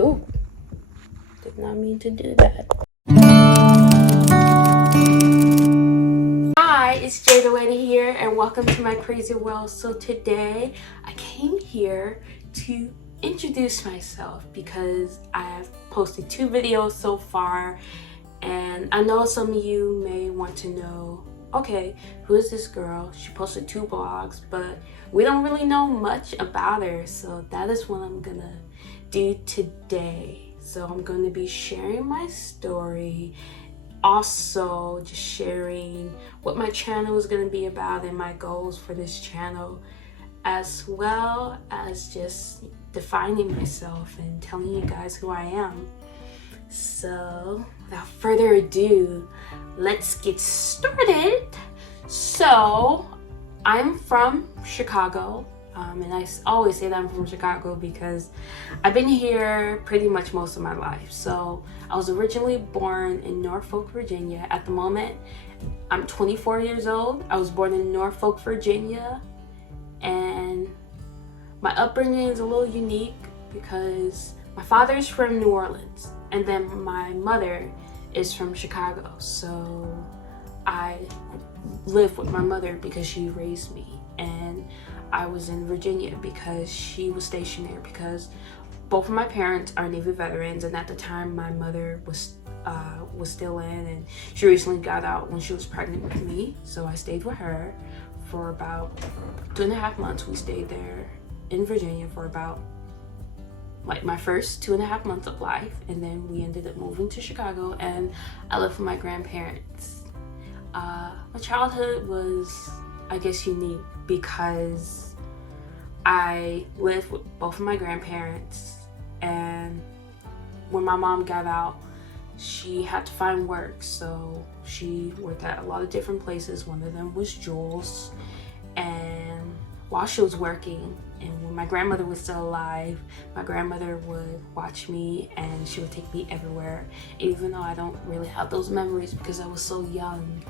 Oh, did not mean to do that. Hi, it's Jada here, and welcome to my crazy world. So today, I came here to introduce myself because I have posted 2 videos so far, and I know some of you may want to know, okay, who is this girl? She posted 2 blogs, but we don't really know much about her, so that is what I'm gonna do today. So I'm going to be sharing my story, also just sharing what my channel is going to be about and my goals for this channel, as well as just defining myself and telling you guys who I am. So without further ado, let's get started. So I'm from Chicago. And I always say that I'm from Chicago because I've been here pretty much most of my life. So I was originally born in Norfolk, Virginia. At the moment, I'm 24 years old. I was born in Norfolk, Virginia. And my upbringing is a little unique because my father is from New Orleans. And then my mother is from Chicago. So I live with my mother because she raised me. And I was in Virginia because she was stationed there, because both of my parents are Navy veterans, and at the time my mother was still in, and she recently got out when she was pregnant with me. So I stayed with her for about 2.5 months. We stayed there in Virginia for about like my first 2.5 months of life, and then we ended up moving to Chicago, and I lived with my grandparents. My childhood was, I guess, unique because I lived with both of my grandparents, and when my mom got out, she had to find work, so she worked at a lot of different places. One of them was Jules, and while she was working, and when my grandmother was still alive, my grandmother would watch me and she would take me everywhere. Even though I don't really have those memories because I was so young,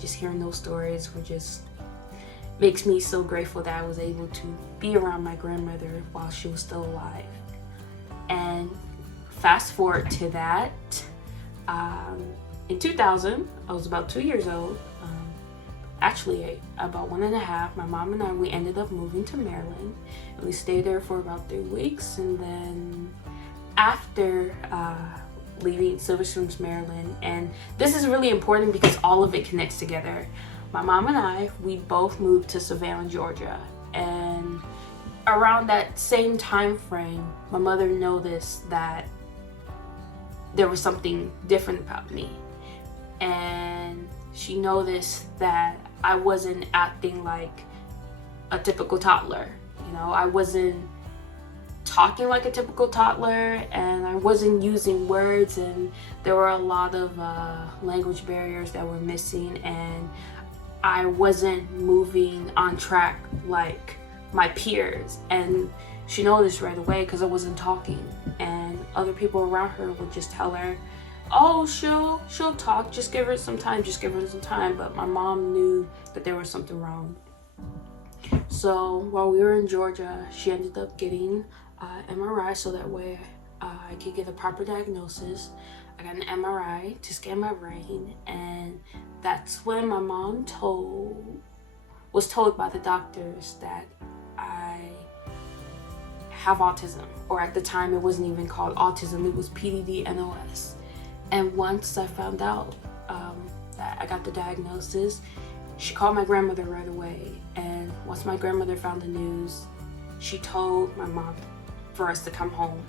just hearing those stories were just makes me so grateful that I was able to be around my grandmother while she was still alive. And fast forward to that, in 2000, I was about 2 years old. Actually, about 1.5. My mom and I, we ended up moving to Maryland. And we stayed there for about 3 weeks, and then after leaving Silver Springs, Maryland, and this is really important because all of it connects together. My mom and I, we both moved to Savannah, Georgia, and around that same time frame, my mother noticed that there was something different about me, and she noticed that I wasn't acting like a typical toddler. You know, I wasn't talking like a typical toddler, and I wasn't using words, and there were a lot of language barriers that were missing, and I wasn't moving on track like my peers. And she noticed right away because I wasn't talking, and other people around her would just tell her, oh, she'll talk, just give her some time, but my mom knew that there was something wrong. So while we were in Georgia, she ended up getting MRI so that way I could get a proper diagnosis. I got an MRI to scan my brain, and that's when my mom was told by the doctors that I have autism, or at the time it wasn't even called autism, it was PDD-NOS. And once I found out that I got the diagnosis, she called my grandmother right away, and once my grandmother found the news, she told my mom for us to come home.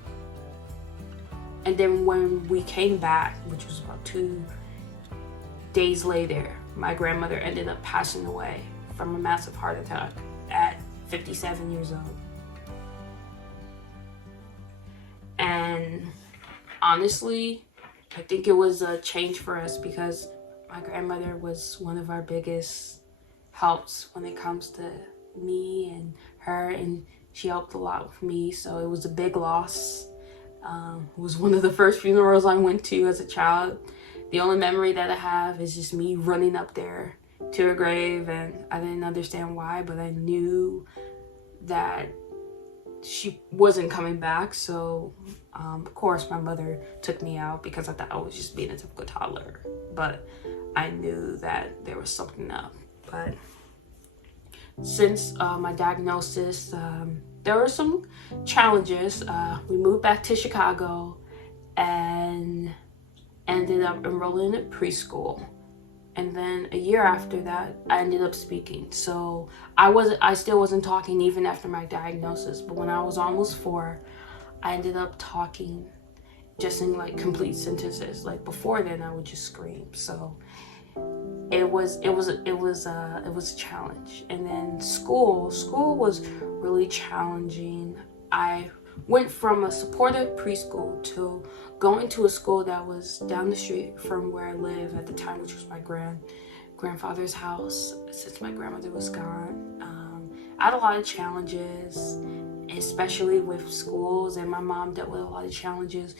And then when we came back, which was about 2 days later, my grandmother ended up passing away from a massive heart attack at 57 years old. And honestly, I think it was a change for us because my grandmother was one of our biggest helps when it comes to me and her, and she helped a lot with me, so it was a big loss. It was one of the first funerals I went to as a child. The only memory that I have is just me running up there to her grave, and I didn't understand why, but I knew that she wasn't coming back. So of course my mother took me out because I thought I was just being a typical toddler, but I knew that there was something up. But since my diagnosis, there were some challenges. We moved back to Chicago and ended up enrolling in preschool. And then a year after that, I ended up speaking. So I still wasn't talking even after my diagnosis. But when I was almost 4, I ended up talking just in like complete sentences. Like before then, I would just scream. So it was a challenge. And then school was really challenging. I went from a supportive preschool to going to a school that was down the street from where I live at the time, which was my grandfather's house, since my grandmother was gone. I had a lot of challenges, especially with schools, and my mom dealt with a lot of challenges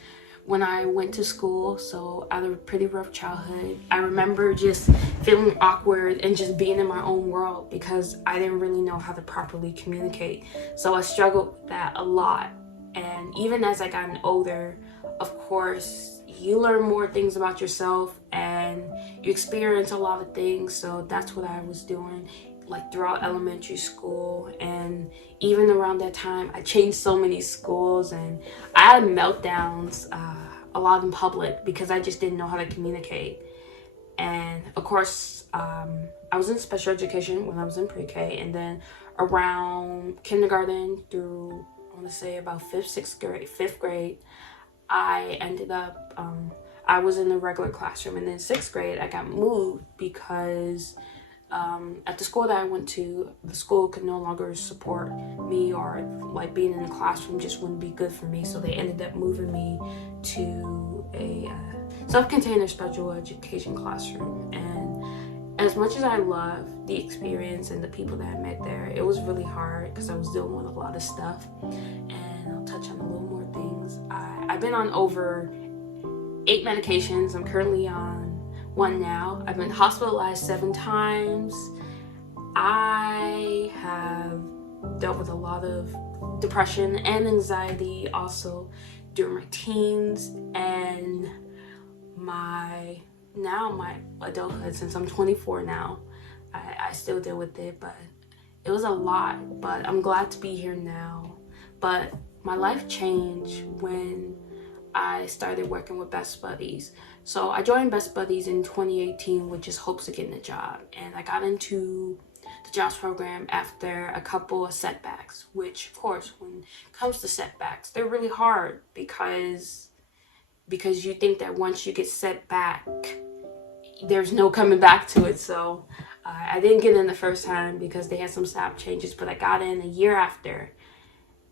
when I went to school. So I had a pretty rough childhood. I remember just feeling awkward and just being in my own world because I didn't really know how to properly communicate. So I struggled with that a lot. And even as I got older, of course, you learn more things about yourself and you experience a lot of things. So that's what I was doing, like throughout elementary school. And even around that time, I changed so many schools and I had meltdowns a lot in public because I just didn't know how to communicate. And of course, I was in special education when I was in pre-K, and then around kindergarten through, I want to say about fifth grade, I ended up, I was in a regular classroom. And then 6th grade, I got moved because at the school that I went to, the school could no longer support me, or like being in the classroom just wouldn't be good for me. So they ended up moving me to a self-contained special education classroom. And as much as I loved the experience and the people that I met there, it was really hard because I was dealing with a lot of stuff. And I'll touch on a little more things. I've been on over 8 medications. I'm currently on 1 now. I've been hospitalized 7 times. I have dealt with a lot of depression and anxiety also during my teens and my adulthood. Since I'm 24 now, I still deal with it, but it was a lot. But I'm glad to be here now. But my life changed when I started working with Best Buddies. So I joined Best Buddies in 2018 with just hopes of getting a job. And I got into the jobs program after a couple of setbacks, which of course, when it comes to setbacks, they're really hard because you think that once you get set back, there's no coming back to it. So I didn't get in the first time because they had some staff changes, but I got in a year after.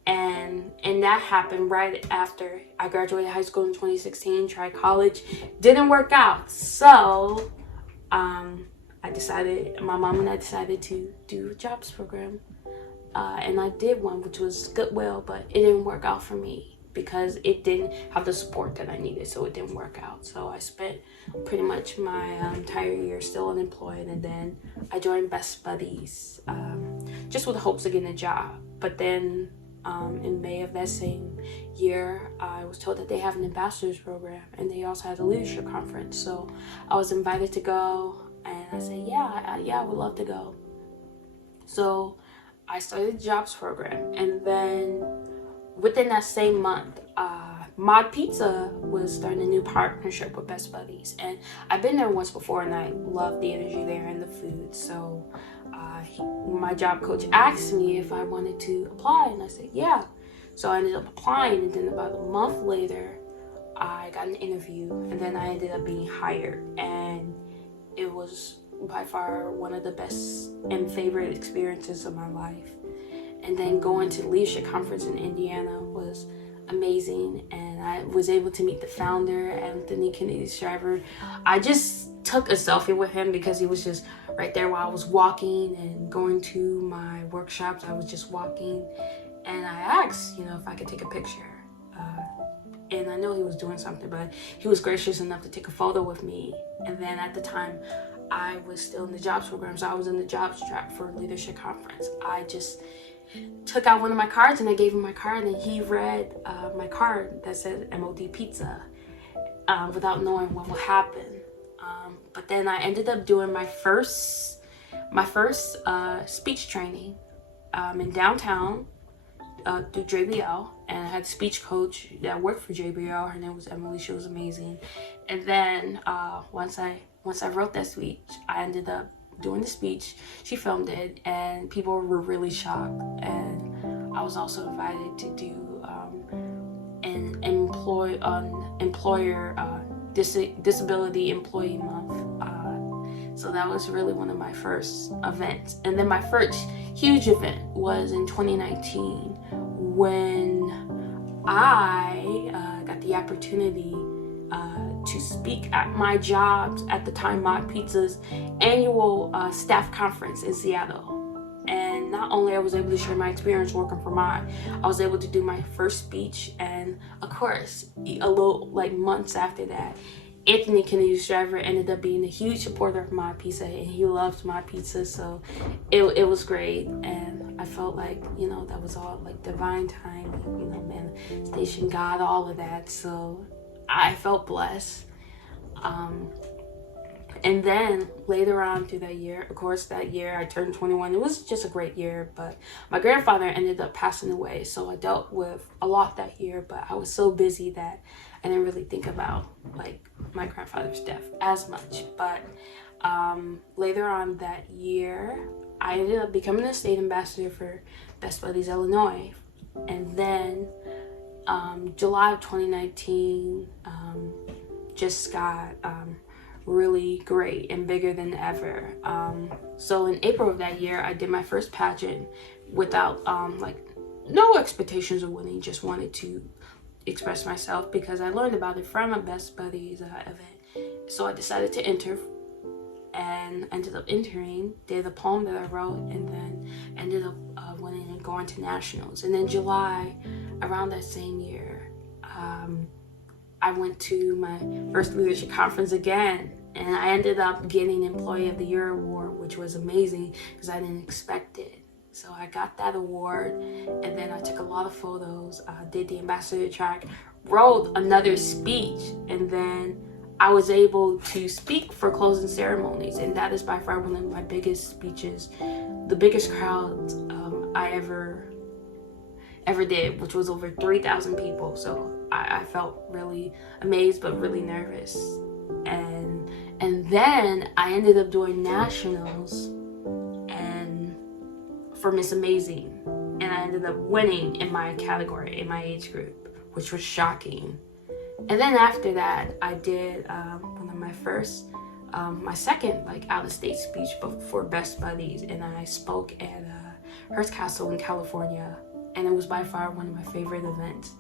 And that happened right after I graduated high school in 2016, tried college, didn't work out. So my mom and I decided to do a jobs program. And I did one, which was Goodwill, but it didn't work out for me because it didn't have the support that I needed. So it didn't work out. So I spent pretty much my entire year still unemployed. And then I joined Best Buddies just with the hopes of getting a job. But then in May of that same year, I was told that they have an ambassadors program and they also had a leadership conference. So I was invited to go and I said, yeah, I would love to go. So I started the jobs program, and then within that same month, Mod Pizza was starting a new partnership with Best Buddies. And I've been there once before and I loved the energy there and the food. So my job coach asked me if I wanted to apply, and I said yeah. So I ended up applying, and then about a month later I got an interview, and then I ended up being hired. And it was by far one of the best and favorite experiences of my life. And then going to the leadership conference in Indiana was amazing, and I was able to meet the founder, Anthony Kennedy Shriver. I just took a selfie with him because he was just right there while I was walking and going to my workshops. I was just walking, and I asked, if I could take a picture. And I know he was doing something, but he was gracious enough to take a photo with me. And then at the time, I was still in the jobs program, so I was in the jobs track for leadership conference. I just took out one of my cards and I gave him my card, and he read my card that said MOD Pizza without knowing what would happen. But then I ended up doing my first speech training in downtown through JBL, and I had a speech coach that worked for JBL. Her name was Emily. She was amazing. And then once I wrote that speech, I ended up doing the speech. She filmed it, and people were really shocked. And I was also invited to do an employer disability employee month. So that was really one of my first events. And then my first huge event was in 2019 when I got the opportunity to speak at my job's, at the time Mod Pizza's, annual staff conference in Seattle. And not only I was able to share my experience working for Mod, I was able to do my first speech. And of course, a little months after that, Anthony Kennedy's driver ended up being a huge supporter of Mod Pizza, and he loves Mod Pizza, so it was great. And I felt like, that was all divine timing, manifestation, God, all of that. So I felt blessed. And then later on through that year, of course, that year I turned 21. It was just a great year, but my grandfather ended up passing away. So I dealt with a lot that year, but I was so busy that I didn't really think about my grandfather's death as much. But later on that year, I ended up becoming a state ambassador for Best Buddies Illinois. And then July of 2019 just got really great and bigger than ever. So in April of that year, I did my first pageant without no expectations of winning, just wanted to express myself because I learned about it from a Best Buddies event. So I decided to enter and ended up entering, did a poem that I wrote, and then ended up winning and going to nationals. And in July, around that same year, I went to my first leadership conference again, and I ended up getting Employee of the Year award, which was amazing because I didn't expect it. So I got that award, and then I took a lot of photos, did the ambassador track, wrote another speech, and then I was able to speak for closing ceremonies, and that is by far one of my biggest speeches, the biggest crowd I ever did, which was over 3,000 people. So I felt really amazed but really nervous. And then I ended up doing nationals and for Miss Amazing, and I ended up winning in my category, in my age group, which was shocking. And then after that, I did one of my first, my second out-of-state speech for Best Buddies, and I spoke at Hearst Castle in California, and it was by far one of my favorite events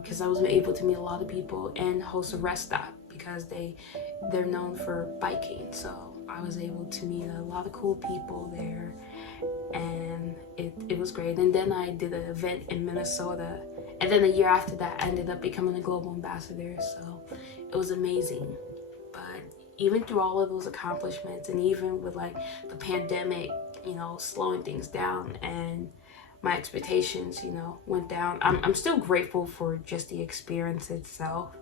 because I was able to meet a lot of people and host a rest stop because they're known for biking. So I was able to meet a lot of cool people there, and it was great. And then I did an event in Minnesota, and then a year after that, I ended up becoming a global ambassador. So it was amazing. But even through all of those accomplishments, and even with the pandemic, slowing things down, and my expectations, went down, I'm still grateful for just the experience itself.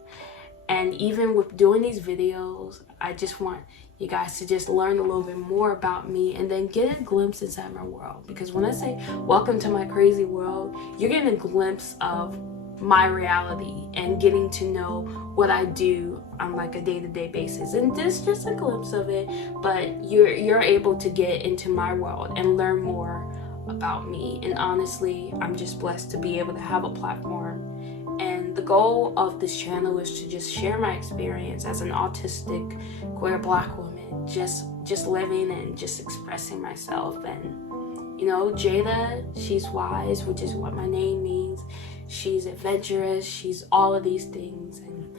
And even with doing these videos, I just want you guys to just learn a little bit more about me and then get a glimpse inside my world. Because when I say welcome to my crazy world, you're getting a glimpse of my reality and getting to know what I do on a day-to-day basis. And this is just a glimpse of it, but you're able to get into my world and learn more about me. And honestly, I'm just blessed to be able to have a platform. And the goal of this channel is to just share my experience as an autistic queer Black woman, just living and just expressing myself. And Jada, she's wise, which is what my name means. She's adventurous, she's all of these things, and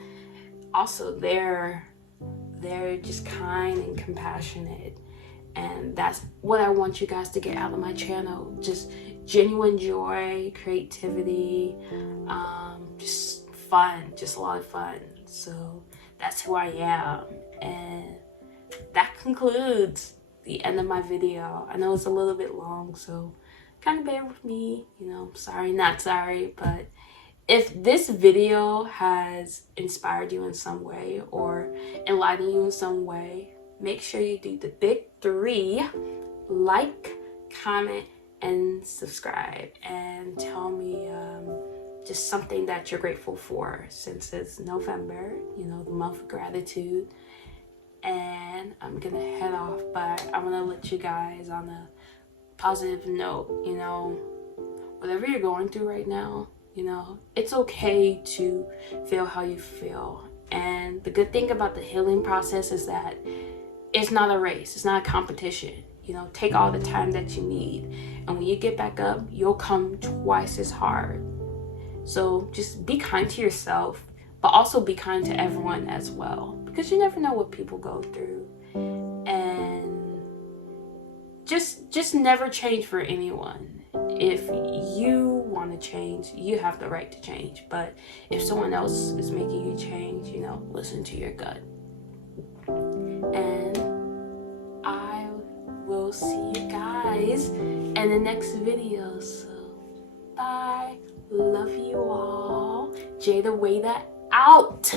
also they're just kind and compassionate. And that's what I want you guys to get out of my channel. Just genuine joy, creativity, just fun, just a lot of fun. So that's who I am. And that concludes the end of my video. I know it's a little bit long, so kind of bear with me. You know, sorry, not sorry, but if this video has inspired you in some way or enlightened you in some way, make sure you do the big 3: like, comment, and subscribe, and tell me just something that you're grateful for, since it's November, you know, the month of gratitude. And I'm gonna head off, but I want to let you guys on a positive note. You know, whatever you're going through right now, you know, it's okay to feel how you feel. And the good thing about the healing process is that it's not a race, it's not a competition. You know, take all the time that you need, and when you get back up, you'll come twice as hard. So just be kind to yourself, but also be kind to everyone as well, because you never know what people go through. And just never change for anyone. If you want to change, you have the right to change. But if someone else is making you change, you know, listen to your gut. And I will see you guys in the next video. So bye. Love you all. Jada out.